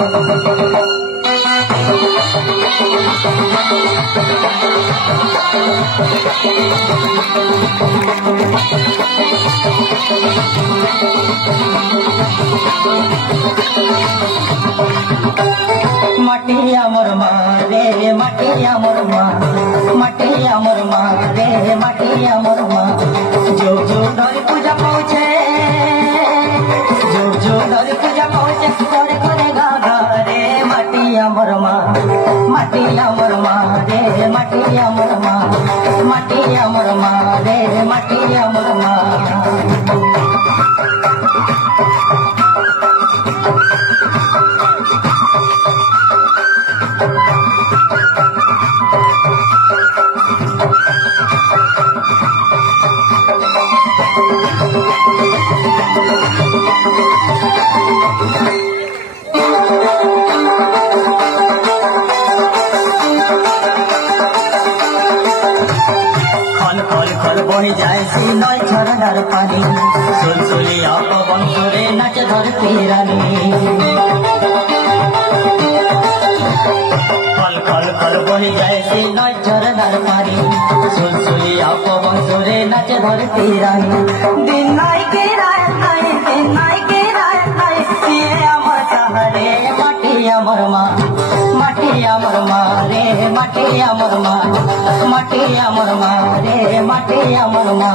মাটিয়া মোর মা রে মাটিয়া মোর মা, মাটিয়া মোর মা রে মাটিয়া মোর মা। যুগ যুগ ধরে পূজা পাচ্ছে, যুগ যুগ ধরে পূজা পাচ্ছে, করে করে গাগা রে মাটিয়া মোর মা, মাটিয়া মোর মা রে মাটিয়া মোর মা, মাটিয়া মোর মা রে মাটিয়া মোর মা। বয়ে যায় নয় ঝরনার পানি, সুলসুলিয়া পবন করে নাচে ধরতি রানী। খল খল খল বয়ে যায় নয় ঝরনার পানি, সুলসুলিয়া পবন করে নাচে ধরতি রানী। দিন নাই কে রাত নাই, দিন নাই কে রাত নাই, সিয়ে আমার সাহারে মাটি আমার মা, মাটি আমার মা রে মাটি আমার মা, মাটি আমার মা রে মাটি আমার মা।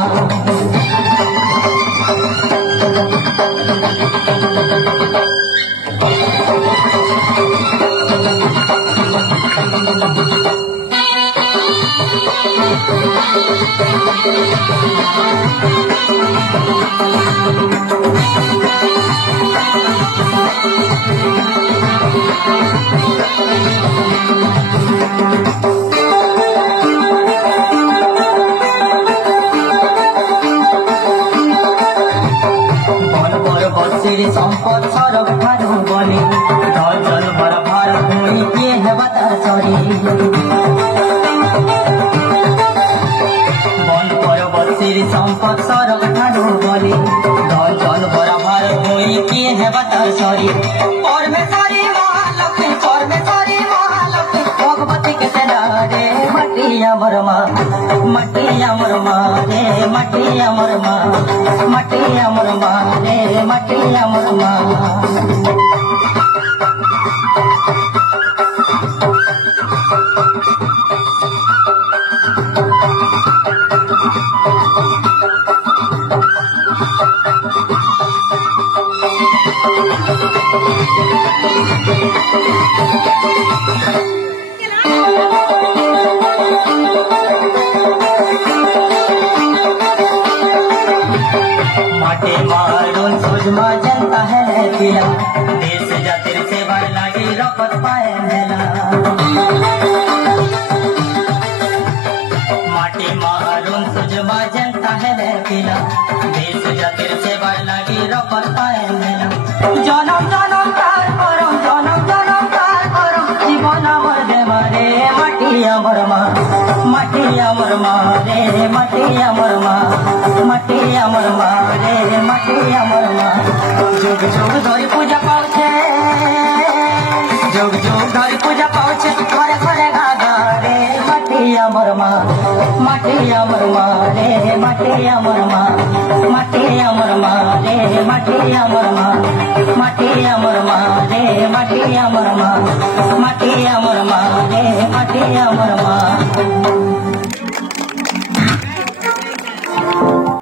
সম্পদ সরব ভারু বনে, জল বড় ভার ভূমি কে হেবা তার সরি। বন পরবর্তীর সম্পদ সরব ভারু বনে, জল বড় ভার ভূমি কে হেবা তার সরি। পরমেশ্বরী মহালক্ষ্মী, পরমেশ্বরী মহালক্ষ্মী, ভগবতী কে সেনা রে মাটি আমার মা, মাটি আমার মা রে মাটি আমার মা, মাটি আমার মা রে মাটি আমার মা। माटे मारून सुजमा जनता है दिला, देश जातिर सेवा लागी रपत पाए मेला। माटे मारून सुजमा जनता है दिला, देश जातिर सेवा लागी रपत पाए मेला। जनम जनम तार करो, जनम जनम तार करो, जीवन अमर दे मारे माटी अमर मा, माटी अमर मा रे माटी अमर मा, माटी अमर मा रे माटी अमर मा। जुग जुग धरी पूजा पाচ্ছে, जुग जुग धरी पूजा पाচ্ছে, घरे घरे गागा रे माटी अमर मा, माटी अमर मा रे माटी अमर मा, माटी अमर मा रे माटी अमर मा, माटी अमर मा रे माटी अमर मा, माटी अमर मा रे माटी अमर मा।